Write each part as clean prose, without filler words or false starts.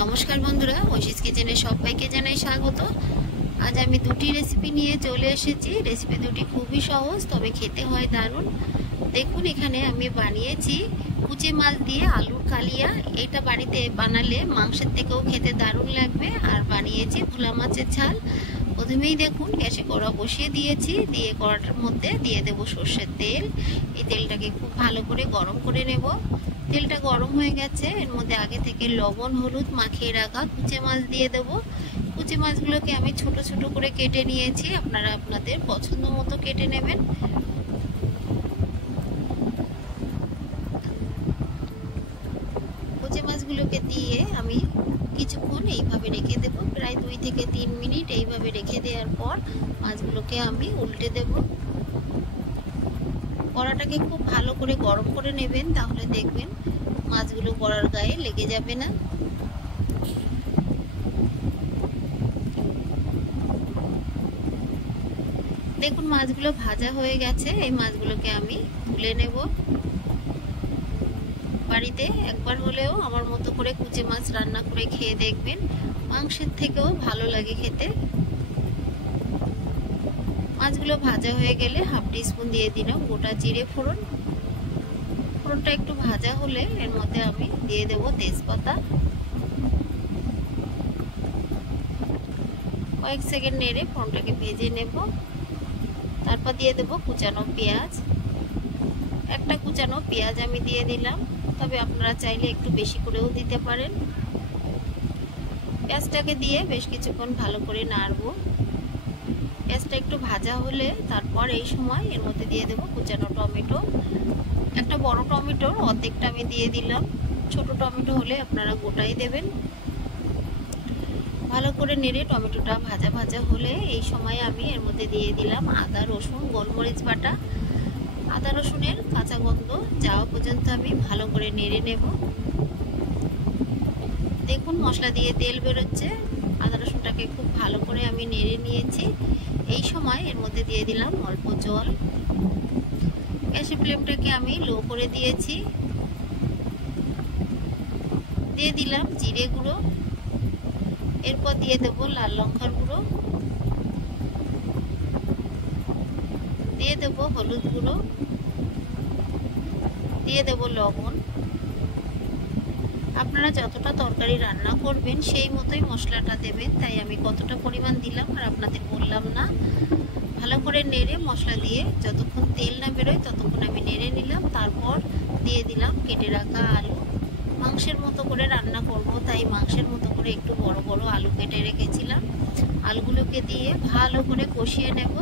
নমস্কার বন্ধুরা, ঐশীস কিচেনে সবাইকে জানাই স্বাগত। আজ আমি দুটি রেসিপি নিয়ে চলে এসেছি। রেসিপি দুটি খুবই সহজ, তবে খেতে হয় দারুণ। দেখুন, এখানে আমি বানিয়েছি কুচে মাছ দিয়ে আলুর কালিয়া। এটা বাড়িতে বানালে মাংসের থেকেও খেতে দারুণ লাগবে। আর বানিয়েছি ভোলা মাছের ঝাল। প্রথমেই দেখুন, গ্যাসে কড়া বসিয়ে দিয়েছি। দিয়ে কড়াটার মধ্যে দিয়ে দেব সর্ষের তেল। এই তেলটাকে খুব ভালো করে গরম করে নেব। তেলটা গরম হয়ে গেছে, এর মধ্যে আগে থেকে লবণ হলুদ মাখিয়ে রাখা কুচে মাছ দিয়ে দেব। কুচে মাছগুলোকে আমি ছোট ছোট করে কেটে নিয়েছি। আপনারা আপনাদের পছন্দ মতো কেটে নেবেন। কুচে মাছগুলোকে দিয়ে আমি কিছুক্ষণ এইভাবে রেখে দেব, প্রায় 2 থেকে 3 মিনিট। এইভাবে রেখে দেওয়ার পর মাছগুলোকে আমি উল্টে দেব। কড়াটাকে খুব ভালো করে গরম করে নেবেন, তাহলে দেখবেন মাছগুলো কড়ার গায়ে লেগে যাবে না। দেখুন, মাছগুলো ভাজা হয়ে গেছে। এই মাছগুলোকে আমি তুলে নেব। বাড়িতে একবার হলেও আমার মতো করে কুচে মাছ রান্না করে খেয়ে দেখবেন, মাংসের থেকেও ভালো লাগে খেতে। মাছগুলো ভাজা হয়ে গেলে 1/2 টিস্পুন দিয়ে দিলাম গোটা জিরে ফোড়ন। ফোড়নটা একটু ভাজা হলে এর মধ্যে আমি দিয়ে দেব তেজপাতা। কয়েক সেকেন্ড নেড়ে ফোড়নটাকে ভেজে নেব। তারপর দিয়ে দেব কুচানো পেঁয়াজ। একটা কুচানো পেঁয়াজ আমি দিয়ে দিলাম, তবে আপনারা চাইলে একটু বেশি করেও দিতে পারেন। পেঁয়াজটাকে দিয়ে বেশ কিছুক্ষণ ভালো করে নাড়বো। পেঁয়াজটা একটু ভাজা হলে তারপর এই সময় এর মধ্যে দিয়ে দেব কুচানো টমেটো। একটা বড় টমেটোর অর্ধেকটা আমি দিয়ে দিলাম। ছোট টমেটো হলে আপনারা গোটাই দেবেন। ভালো করে নেড়ে টমেটোটা ভাজা ভাজা হলে এই সময় আমি এর মধ্যে দিয়ে দিলাম আদা রসুন গোলমরিচ বাটা। আদা রসুনের কাঁচা গন্ধ যাওয়া পর্যন্ত আমি ভালো করে নেড়ে নেব। দেখুন, মশলা দিয়ে তেল বেরোচ্ছে। আদা রসুনটাকে খুব ভালো করে আমি নেড়ে নিয়েছি। এই সময় এর মধ্যে দিয়ে দিলাম অল্প জল। গ্যাসের ফ্লেমটাকে আমি লো করে দিয়েছি। দিয়ে দিলাম জিরে গুঁড়ো। এরপর দিয়ে দেব লাল লঙ্কার গুঁড়ো, দিয়ে দেব হলুদ গুঁড়ো, দিয়ে দেব লবণ। আপনারা যতটা তরকারি রান্না করবেন সেই মতোই মশলাটা দেবেন, তাই আমি কতটা পরিমাণ দিলাম আর আপনাদের বললাম না। ভালো করে নেড়ে মশলা দিয়ে যতক্ষণ তেল না বেরোয় ততক্ষণ আমি নেড়ে নিলাম। তারপর দিয়ে দিলাম কেটে রাখা আলু। মাংসের মতো করে রান্না করব, তাই মাংসের মতো করে একটু বড় বড় আলু কেটে রেখেছিলাম। আলুগুলোকে দিয়ে ভালো করে কষিয়ে নেব।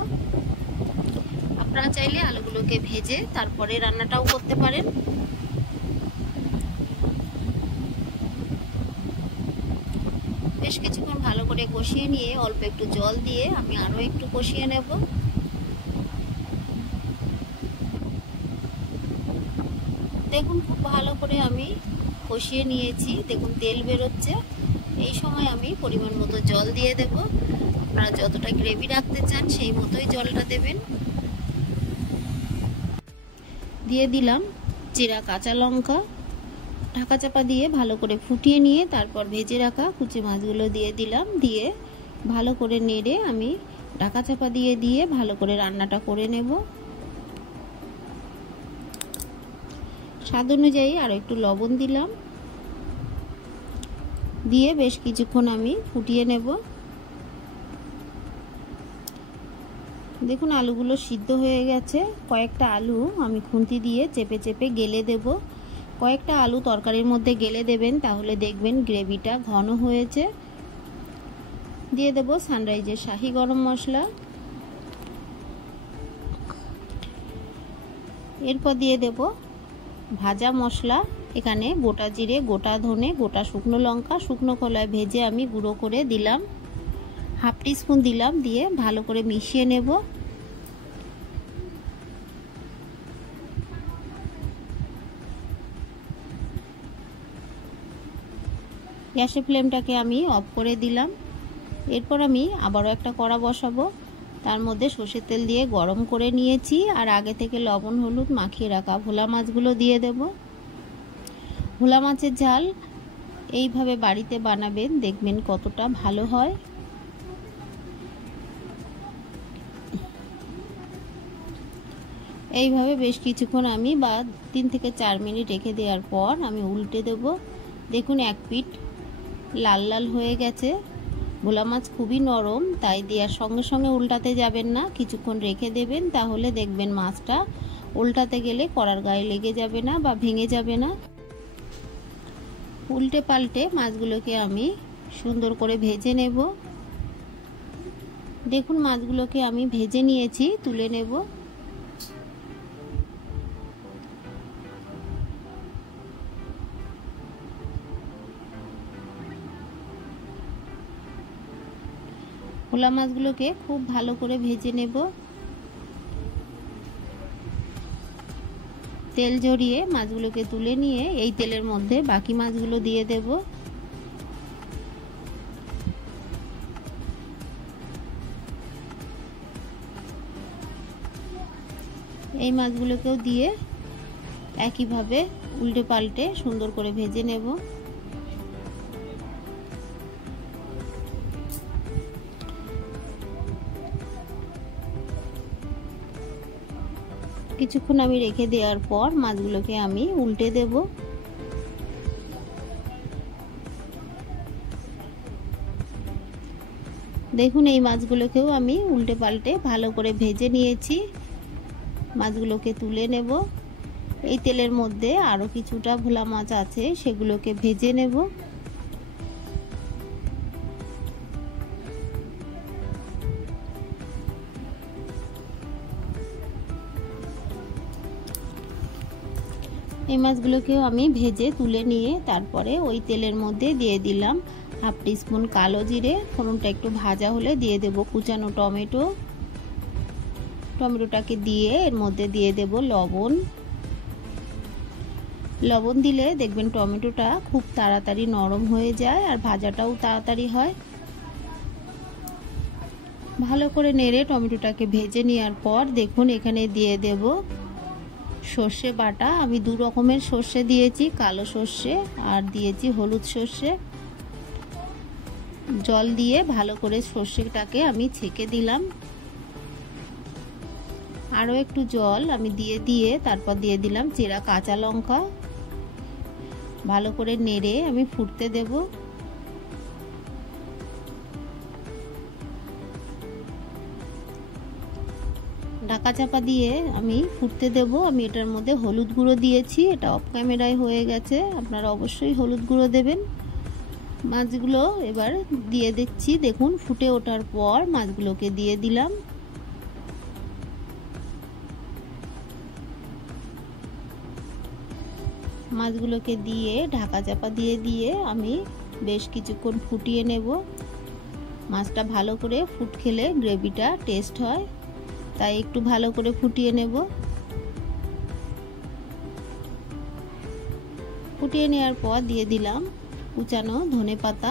আপনারা চাইলে আলুগুলোকে ভেজে তারপরে রান্নাটাও করতে পারেন। বেশ কিছুক্ষণ ভালো করে কষিয়ে নিয়ে অল্প একটু জল দিয়ে আমি আরও একটু কষিয়ে নেব। দেখুন, খুব ভালো করে আমি কষিয়ে নিয়েছি। দেখুন, তেল বেরোচ্ছে। এই সময় আমি পরিমাণ মতো জল দিয়ে দেব। আপনারা যতটা গ্রেভি রাখতে চান সেই মতোই জলটা দেবেন। দিয়ে দিলাম জিরা কাঁচা লঙ্কা। ঢাকা চাপা দিয়ে ভালো করে ফুটিয়ে নিয়ে তারপর ভেজে রাখা কুচি মাছগুলো দিয়ে দিলাম। দিয়ে ভালো করে নেড়ে আমি ঢাকা চাপা দিয়ে ভালো করে রান্নাটা করে নেব। স্বাদ অনুযায়ী আর একটু লবণ দিলাম। দিয়ে বেশ কিছুক্ষণ আমি ফুটিয়ে নেব। দেখুন, আলুগুলো সিদ্ধ হয়ে গেছে। কয়েকটা আলু আমি খুন্তি দিয়ে চেপে চেপে গেলে দেব। কয়েকটা আলু তরকারির মধ্যে গেলে দেবেন, তাহলে দেখবেন গ্রেভিটা ঘন হয়েছে। দিয়ে দেব সানরাইজের শাহি গরম মশলা। এরপর দিয়ে দেব ভাজা মশলা। এখানে গোটা জিরে, গোটা ধনে, গোটা শুকনো লঙ্কা শুকনো খোলায় ভেজে আমি গুঁড়ো করে দিলাম। 1/2 টিস্পুন দিলাম। দিয়ে ভালো করে মিশিয়ে নেব। গ্যাসের ফ্লেমটাকে আমি অফ করে দিলাম। এরপর আমি আবারও একটা কড়া বসাবো। তার মধ্যে সর্ষের তেল দিয়ে গরম করে নিয়েছি। আর আগে থেকে লবণ হলুদ মাখিয়ে রাখা ভোলা মাছগুলো দিয়ে দেব। ভোলা মাছের ঝাল এইভাবে বাড়িতে বানাবেন, দেখবেন কতটা ভালো হয়। এইভাবে বেশ কিছুক্ষণ আমি 3 থেকে 4 মিনিট রেখে দেওয়ার পর আমি উল্টে দেব। দেখুন এক পিঠ লাল লাল হয়ে গেছে। ভোলা মাছ খুবই নরম, তাই দেওয়ার সঙ্গে সঙ্গে উল্টাতে যাবেন না, কিছুক্ষণ রেখে দেবেন, তাহলে দেখবেন মাছটা উল্টাতে গেলে কড়ার গায়ে লেগে যাবে না বা ভেঙে যাবে না। উল্টে পাল্টে মাছগুলোকে আমি সুন্দর করে ভেজে নেব। দেখুন মাছগুলোকে আমি ভেজে নিয়েছি, তুলে নেব। ভোলা মাছগুলোকে খুব ভালো করে ভেজে নেব। তেল ঝরিয়ে মাছগুলোকে তুলে নিয়ে এই তেলের মধ্যে বাকি মাছগুলো দিয়ে দেব। এই মাছগুলোকেও দিয়ে একইভাবে উল্টে পাল্টে সুন্দর করে ভেজে নেব। কিছুক্ষণ আমি রেখে দেওয়ার পর মাছগুলোকে আমি উল্টে দেব। দেখুন এই মাছগুলোকেও আমি উল্টে পাল্টে ভালো করে ভেজে নিয়েছি। মাছগুলোকে তুলে নেব। এই তেলের মধ্যে আরো কিছুটা ভোলা মাছ আছে, সেগুলোকে ভেজে নেব। এই মাছগুলোকেও আমি ভেজে তুলে নিয়ে তারপরে ওই তেলের মধ্যে দিয়ে দিলাম 1/2 টিস্পুন কালো জিরে। ফোড়নটা একটু ভাজা হলে দিয়ে দেব কুচানো টমেটো। টমেটোটাকে দিয়ে এর মধ্যে দিয়ে দেব লবণ। লবণ দিলে দেখবেন টমেটোটা খুব তাড়াতাড়ি নরম হয়ে যায় আর ভাজাটাও তাড়াতাড়ি হয়। ভালো করে নেড়ে টমেটোটাকে ভেজে নেওয়ার পর দেখুন এখানে দিয়ে দেব সর্ষে বাটা। আমি 2 রকমের সর্ষে দিয়েছি, কালো সর্ষে আর দিয়েছি হলুদ সর্ষে। জল দিয়ে ভালো করে সর্ষেটাকে আমি ছেঁকে দিলাম। আরও একটু জল আমি দিয়ে তারপর দিয়ে দিলাম চেরা কাঁচা লঙ্কা। ভালো করে নেড়ে আমি ফুটতে দেব। ঢাকা চাপা দিয়ে আমি ফুটতে দেব। আমি এটার মধ্যে হলুদ গুঁড়ো দিয়েছি, এটা অফ ক্যামেরায় হয়ে গেছে, আপনারা অবশ্যই হলুদ গুঁড়ো দেবেন। মাছগুলো এবার দিয়ে দিচ্ছি। দেখুন ফুটে ওঠার পর মাছগুলোকে দিয়ে দিলাম। মাছগুলোকে দিয়ে ঢাকা চাপা দিয়ে আমি বেশ কিছুক্ষণ ফুটিয়ে নেব। মাছটা ভালো করে ফুট খেলে গ্রেভিটা টেস্ট হয়, তাই একটু ভালো করে ফুটিয়ে নেব। ফুটিয়ে নেওয়ার পর দিয়ে দিলাম কুচানো ধনেপাতা।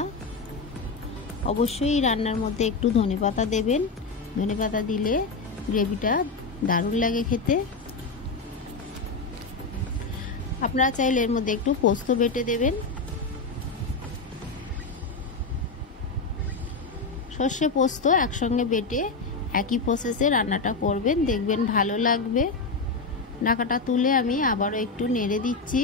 অবশ্যই রান্নার মধ্যে একটু ধনেপাতা দেবেন, ধনেপাতা দিলে গ্রেভিটা দারুণ লাগে খেতে। আপনারা চাইলে এর মধ্যে একটু পোস্ত বেটে দেবেন। সর্ষে পোস্ত একসঙ্গে বেটে একই প্রসেসে রান্নাটা করবেন, দেখবেন ভালো লাগবে। ঢাকাটা তুলে আমি আবারও একটু নেড়ে দিচ্ছি।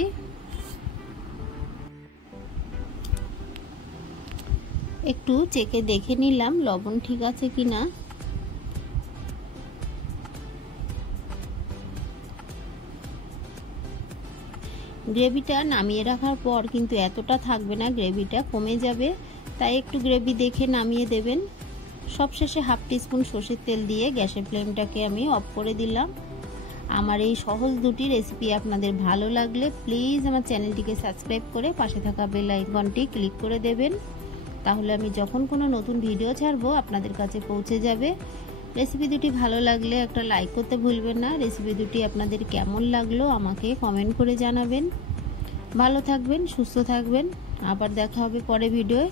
একটু চেখে দেখে নিলাম লবণ ঠিক আছে কিনা। গ্রেভিটা নামিয়ে রাখার পর কিন্তু এতটা থাকবে না, গ্রেভিটা কমে যাবে, তাই একটু গ্রেভি দেখে নামিয়ে দেবেন। সবশেষে 1/2 টিস্পুন সরষের তেল দিয়ে গ্যাসের ফ্লেমটাকে আমি অফ করে দিলাম। আমার এই সহজ দুটি রেসিপি আপনাদের ভালো লাগলে প্লিজ আমার চ্যানেলটিকে সাবস্ক্রাইব করে পাশে থাকা বেল আইকনটি ক্লিক করে দেবেন, তাহলে আমি যখন কোনো নতুন ভিডিও ছাড়বো আপনাদের কাছে পৌঁছে যাবে। রেসিপি দুটি ভালো লাগলে একটা লাইক করতে ভুলবেন না। রেসিপি দুটি আপনাদের কেমন লাগলো আমাকে কমেন্ট করে জানাবেন। ভালো থাকবেন, সুস্থ থাকবেন। আবার দেখা হবে পরে ভিডিওয়।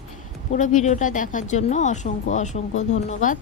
পুরো ভিডিওটা দেখার জন্য অসংখ্য ধন্যবাদ।